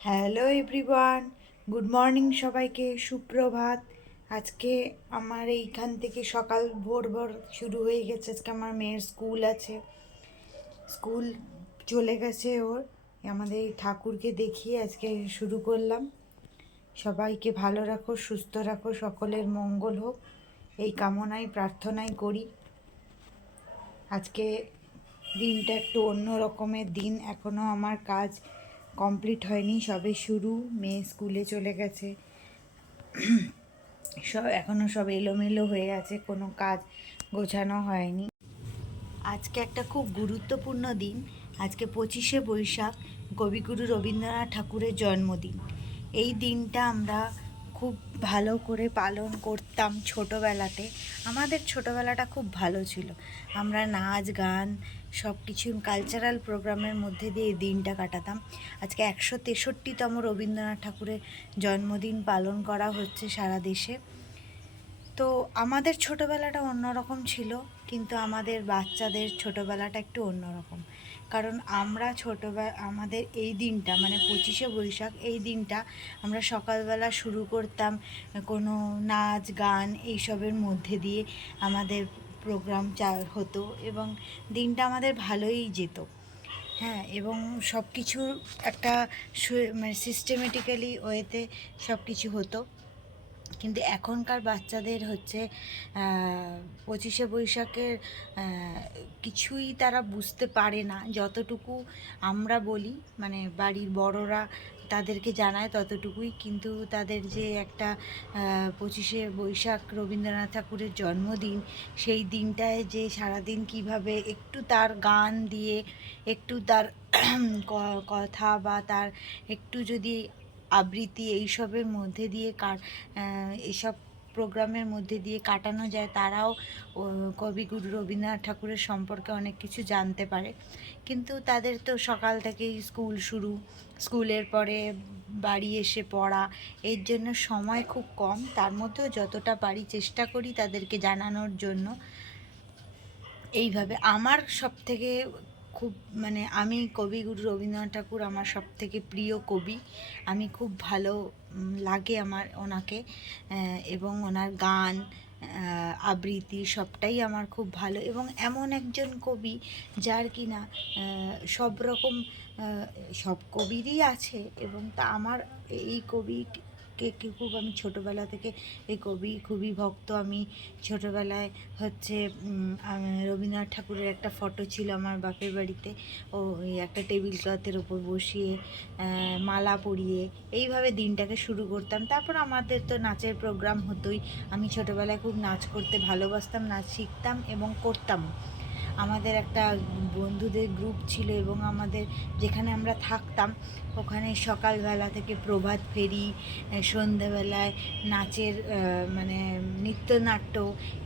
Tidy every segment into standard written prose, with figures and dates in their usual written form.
Hello everyone, good morning সবাইকে, সুপ্রভাত। আজকে আমার এইখান থেকে সকাল ভোর ভোর শুরু হয়ে গেছে। আজকে আমার মেয়ের স্কুল আছে, স্কুল চলে গেছে ওর। আমাদের এই ঠাকুরকে দেখিয়ে আজকে শুরু করলাম। সবাইকে ভালো রাখো, সুস্থ রাখো, সকলের মঙ্গল হোক, এই কামনাই প্রার্থনাই করি। আজকে দিনটা একটু অন্য রকমের দিন। এখনও আমার কাজ কমপ্লিট হয়নি, সবে শুরু। মেয়ে স্কুলে চলে গেছে, এখনও সব এলোমেলো হয়ে আছে, কোনো কাজ গোছানো হয়নি। আজকে একটা খুব গুরুত্বপূর্ণ দিন। আজকে 25শে বৈশাখ, কবিগুরু রবীন্দ্রনাথ ঠাকুরের জন্মদিন। এই দিনটা আমরা খুব ভালো করে পালন করতাম ছোটোবেলাতে। আমাদের ছোটোবেলাটা খুব ভালো ছিল। আমরা নাচ গান সব কিছু কালচারাল প্রোগ্রামের মধ্যে দিয়ে এই দিনটা কাটাতাম। আজকে 163তম রবীন্দ্রনাথ ঠাকুরের জন্মদিন পালন করা হচ্ছে সারা দেশে। তো আমাদের ছোটোবেলাটা অন্যরকম ছিল, কিন্তু আমাদের বাচ্চাদের ছোটোবেলাটা একটু অন্যরকম। কারণ আমরা আমাদের এই দিনটা মানে 25শে বৈশাখ, এই দিনটা আমরা সকালবেলা শুরু করতাম কোনো নাচ গান এইসবের মধ্যে দিয়ে আমাদের প্রোগ্রাম হতো, এবং দিনটা আমাদের ভালোই যেত। হ্যাঁ, এবং সব কিছু একটা মানে সিস্টেমেটিক্যালি ওয়েতে সব কিছু হতো। কিন্তু এখনকার বাচ্চাদের হচ্ছে 25শে বৈশাখের কিছুই তারা বুঝতে পারে না। যতটুকু আমরা বলি, মানে বাড়ির বড়রা তাদেরকে জানায় ততটুকুই, কিন্তু তাদের যে একটা 25শে বৈশাখ রবীন্দ্রনাথ ঠাকুরের জন্মদিন, সেই দিনটায় যে সারাদিন কিভাবে একটু তার গান দিয়ে, একটু তার কথা বা তার একটু যদি আবৃত্তি এইসবের মধ্যে দিয়ে এইসব প্রোগ্রামের মধ্যে দিয়ে কাটানো যায়, তারাও কবিগুরু রবীন্দ্রনাথ ঠাকুরের সম্পর্কে অনেক কিছু জানতে পারে। কিন্তু তাদের তো সকাল থেকেই স্কুল শুরু, স্কুলের পরে বাড়ি এসে পড়া, এর জন্য সময় খুব কম। তার মধ্যেও যতটা পারি চেষ্টা করি তাদেরকে জানানোর জন্য। এইভাবে আমার সব থেকে খুব মানে আমি কবিগুরু রবীন্দ্রনাথ ঠাকুর আমার সব থেকে প্রিয় কবি। আমি খুব ভালো লাগে আমার ওনাকে, এবং ওনার গান আবৃত্তি সবটাই আমার খুব ভালো। এবং এমন একজন কবি যার কিনা সব রকম সব কবিরই আছে, এবং তা আমার এই কবি খুব আমি ছোটোবেলা থেকে এই কবি খুবই ভক্ত। আমি ছোটোবেলায় হচ্ছে রবীন্দ্রনাথ ঠাকুরের একটা ফটো ছিল আমার বাপের বাড়িতে। ওই একটা টেবিল ক্লথের ওপর বসিয়ে মালা পরিয়ে এইভাবে দিনটাকে শুরু করতাম। তারপর আমাদের তো নাচের প্রোগ্রাম হতোই। আমি ছোটোবেলায় খুব নাচ করতে ভালোবাসতাম, নাচ শিখতাম এবং করতাম। আমাদের একটা বন্ধুদের গ্রুপ ছিল, এবং আমাদের যেখানে আমরা থাকতাম ওখানে সকালবেলা থেকে প্রভাত ফেরি, সন্ধেবেলায় নাচের মানে নৃত্যনাট্য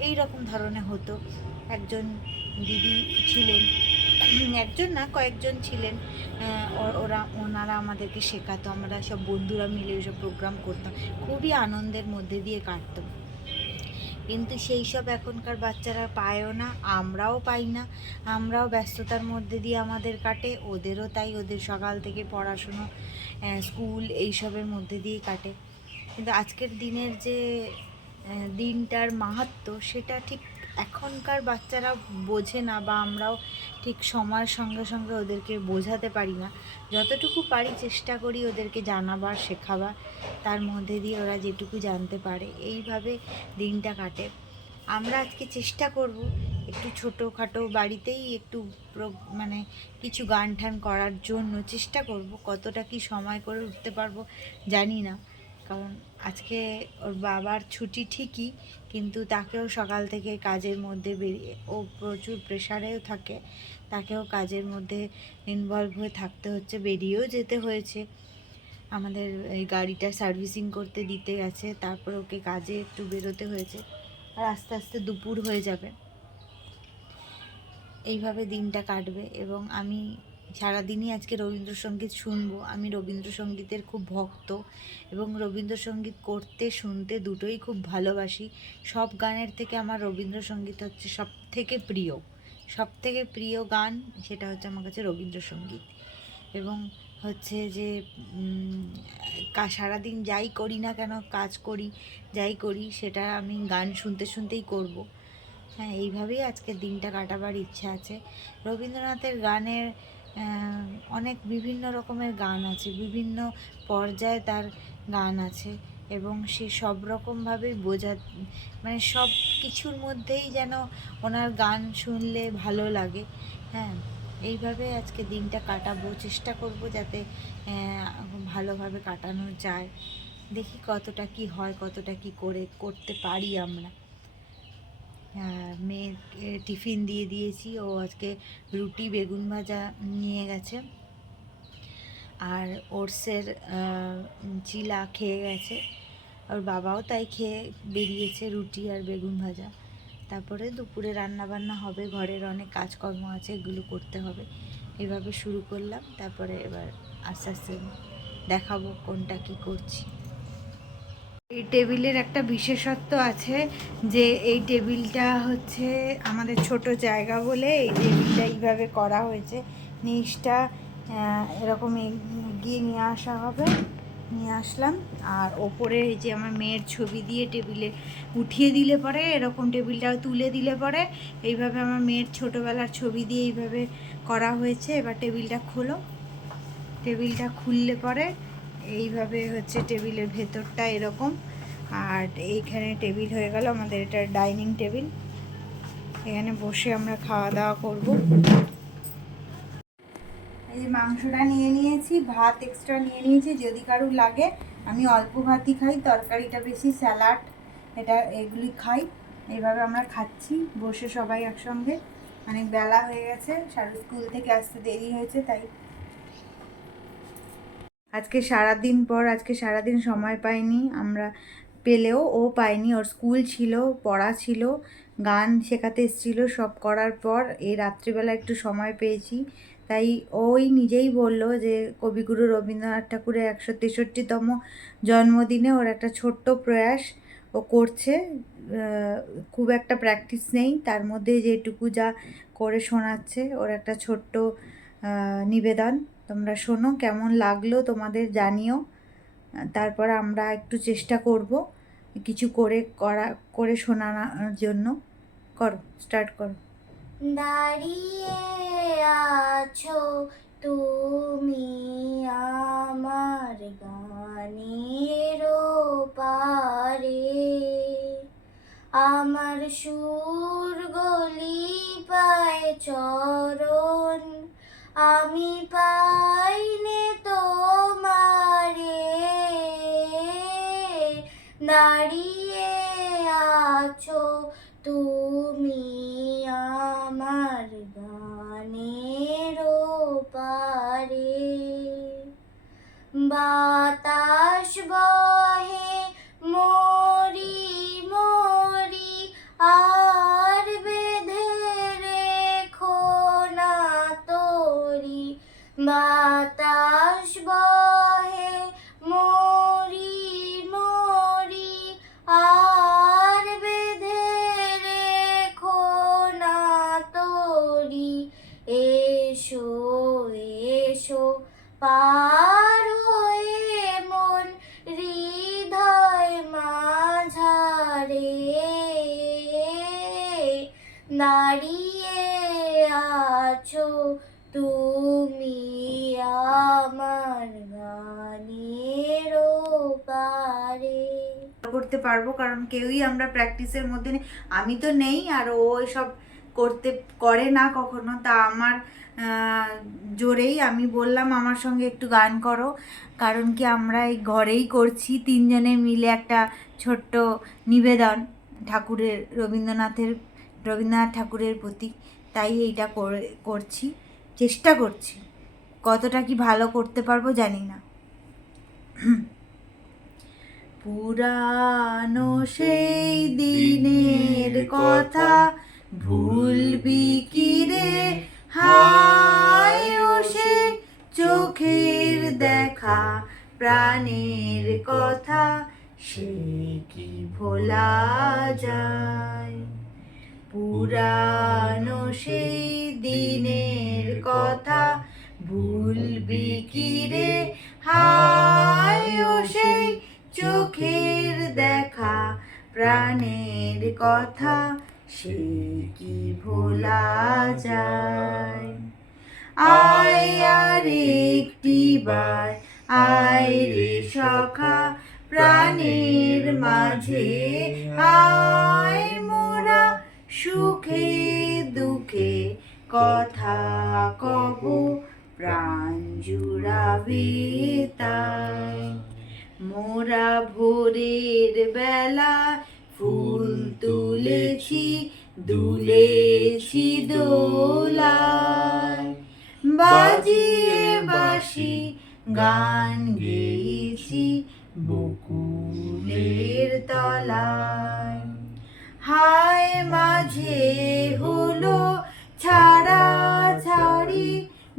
এই রকম ধরনের হতো। একজন দিদি ছিলেন, একজন না কয়েকজন ছিলেন, ওনারা আমাদেরকে শেখাতো। আমরা সব বন্ধুরা মিলে ওইসব প্রোগ্রাম করতাম, খুবই আনন্দের মধ্যে দিয়ে কাটতো। কিন্তু সেই সব এখনকার বাচ্চারা পায়ও না, আমরাও পাই না। আমরাও ব্যস্ততার মধ্যে দিয়ে আমাদের কাটে, ওদেরও তাই। ওদের সকাল থেকে পড়াশুনো, স্কুল এইসবের মধ্যে দিয়েই কাটে। কিন্তু আজকের দিনের যে দিনটার মাহাত্ম্য, সেটা ঠিক এখনকার বাচ্চারা বোঝে না, বা আমরাও ঠিক সময়ের সঙ্গে সঙ্গে ওদেরকে বোঝাতে পারি না। যতটুকু পারি চেষ্টা করি ওদেরকে জানাবার, শেখাবার, তার মধ্যে দিয়ে ওরা যেটুকু জানতে পারে এইভাবে দিনটা কাটে। আমরা আজকে চেষ্টা করব একটু ছোটোখাটো বাড়িতেই একটু মানে কিছু গান ঠান করার জন্য চেষ্টা করব। কতটা কি সময় করে উঠতে পারবো জানি না, কারণ আজকে ওর বাবার ছুটি ঠিকই, কিন্তু তাকেও সকাল থেকে কাজের মধ্যে বেরিয়ে, ও প্রচুর প্রেশারেও থাকে, তাকেও কাজের মধ্যে ইনভলভ হয়ে থাকতে হচ্ছে, বেরিয়েও যেতে হয়েছে। আমাদের এই গাড়িটা সার্ভিসিং করতে দিতে গেছে, তারপর ওকে কাজে একটু বেরোতে হয়েছে, আর আস্তে আস্তে দুপুর হয়ে যাবে। এইভাবে দিনটা কাটবে, এবং আমি সারাদিনই আজকে রবীন্দ্রসঙ্গীত শুনবো। আমি রবীন্দ্রসঙ্গীতের খুব ভক্ত, এবং রবীন্দ্রসঙ্গীত করতে শুনতে দুটোই খুব ভালোবাসি। সব গানের থেকে আমার রবীন্দ্রসঙ্গীত হচ্ছে সব থেকে প্রিয়, সবথেকে প্রিয় গান সেটা হচ্ছে আমার কাছে রবীন্দ্রসঙ্গীত। এবং হচ্ছে যে সারাদিন যাই করি না কেন, কাজ করি যাই করি, সেটা আমি গান শুনতে শুনতেই করব। হ্যাঁ, এইভাবেই আজকের দিনটা কাটাবার ইচ্ছা আছে। রবীন্দ্রনাথের গানের অনেক বিভিন্ন রকমের গান আছে, বিভিন্ন পর্যায়ে তার গান আছে, এবং সে সব রকমভাবেই মানে সব কিছুর মধ্যেই যেন ওনার গান শুনলে ভালো লাগে। হ্যাঁ, এইভাবে আজকে দিনটা কাটাবো, চেষ্টা করব যাতে ভালোভাবে কাটানো যায়। দেখি কতটা কি হয়, কতটা কি করতে পারি আমরা। মেয়েকে টিফিন দিয়ে দিয়েছি, ও আজকে রুটি বেগুন ভাজা নিয়ে গেছে, আর ওটসের চিলা খেয়ে গেছে। ওর বাবাও তাই খেয়ে বেরিয়েছে, রুটি আর বেগুন ভাজা। তারপরে দুপুরে রান্না বান্না হবে, ঘরের অনেক কাজকর্ম আছে, এগুলো করতে হবে। এভাবে শুরু করলাম, তারপরে এবার আস্তে আস্তে দেখাবো কোনটা কি করছি। এই টেবিলের একটা বিশেষত্ব আছে, যে এই টেবিলটা হচ্ছে আমাদের ছোট জায়গা বলে এই টেবিলটা এইভাবে করা হয়েছে। নিচটা এরকম এগিয়ে নিয়ে আসা হবে, নিয়ে আসলাম। আর ওপরে এই যে আমার মেয়ের ছবি দিয়ে টেবিলে উঠিয়ে দিলে পরে, এরকম টেবিলটাও তুলে দিলে পরে, এইভাবে আমার মেয়ের ছোটোবেলার ছবি দিয়ে এইভাবে করা হয়েছে। এবার টেবিলটা খোলো, টেবিলটা খুললে পরে এইভাবে হচ্ছে টেবিলের ভেতরটা এরকম। আর এইখানে টেবিল হয়ে গেল আমাদের, এটা ডাইনিং টেবিল, এখানে বসে আমরা খাওয়া দাওয়া করব। এই যে মাংসটা নিয়ে নিয়েছি, ভাত এক্সট্রা নিয়ে নিয়েছি, যদি কারো লাগে। আমি অল্প ভাতই খাই, তরকারিটা বেশি, স্যালাড এটা এগুলি খাই। এইভাবে আমরা খাচ্ছি বসে সবাই একসঙ্গে। অনেক বেলা হয়ে গেছে, শারু স্কুল থেকে আসতে দেরি হয়েছে, তাই আজকে সারাদিন পর, আজকে সারাদিন সময় পাইনি আমরা, পেলেও ও পায়নি, ওর স্কুল ছিল, পড়া ছিল, গান শেখাতে এসেছিল, সব করার পর এই রাত্রিবেলা একটু সময় পেয়েছি। তাই ওই নিজেই বলল যে কবিগুরু রবীন্দ্রনাথ ঠাকুরের 163তম জন্মদিনে ওর একটা ছোট্ট প্রয়াস ও করছে। খুব একটা প্র্যাকটিস নেই, তার মধ্যে যেটুকু যা করে শোনাচ্ছে, ওর একটা ছোট্ট নিবেদন। তোমরা শোনো, কেমন লাগলো তোমাদের জানিও। তারপর আমরা একটু চেষ্টা করব কিছু করে শোনানোর জন্য। করো, স্টার্ট করো। দাঁড়িয়ে আছো তুমি আমার গানের পারে, আমার সুর গলি পায় চরণ, আমি পাইনে তোমারে। দাঁড়িয়ে আছো তুমি আমার গানের পারে, বাতাস বহে মরি মরি আর বেঁধে রেখো না তোরি, বাতাস বহে মরি মরি আর বেঁধে রেখো না তোরি, এসো এসো পার হয়ে মন হৃদয় মাঝারে, দাঁড়িয়ে আছো তুমি আমার গানের পারে। করতে পারবো, কারণ কেউই আমরা প্র্যাকটিসের মধ্যে নেই, আমি তো নেই, আর ও এসব করে না কখনো। তা আমার জোরেই আমি বললাম আমার সঙ্গে একটু গান করো, কারণ কি আমরা এই ঘরেই করছি, তিনজনে মিলে একটা ছোট্ট নিবেদন রবীন্দ্রনাথ ঠাকুরের প্রতি। তাই এইটা করছি, চেষ্টা করছি, কতটা কি ভালো করতে পারবো জানি না। পুরানো সেই দিনের কথা ভুলবি কি রে, হায় ও সে চোখের দেখা প্রাণের কথা, সে কি ভোলা যায়। পুরানো সেই কথা ভুলবি কি রে হায় ও সেই চোখের দেখা প্রাণের কথা সে কি ভোলা যায় আয় আর একটি বার আয় রে সখা প্রাণের মাঝে আয় মোরা সুখে দুঃখে কথা কব প্রাণ জুড়াবে তাই মোরা ভোরের বেলা ফুল তুলেছি দুলেছি দোলায় বাজিয়ে বাঁশি গান গেয়েছি বকুলের তলায় হায় মাঝে হলো ছাড়া ছাড়ি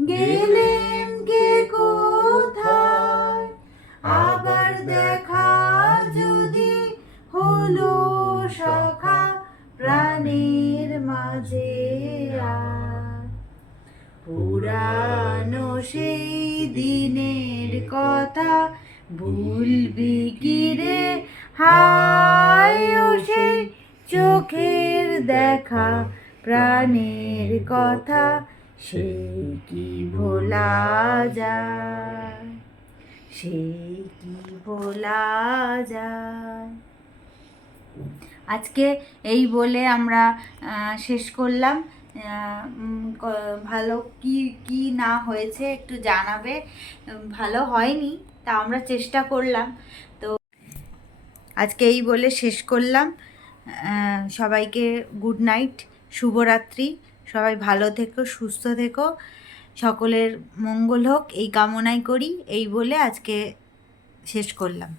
গেলেন কে কোথায় আবার দেখা যদি হলো সখা প্রাণের মাঝে আর পুরানো সেই দিনের কথা ভুলবি কি রে হায় ও সেই চোখের দেখা প্রাণের কথা সে কি ভোলা যায় সে কি ভোলা যায় আজকে এই বলে আমরা শেষ করলাম ভালো কি কি না হয়েছে একটু জানাবে ভালো হয়নি তা আমরা চেষ্টা করলাম তো আজকে এই বলে শেষ করলাম সবাইকে গুড নাইট শুভরাত্রি সবাই ভালো থেকো সুস্থ থেকো সকলের মঙ্গল হোক এই কামনাই করি এই বলে আজকে শেষ করলাম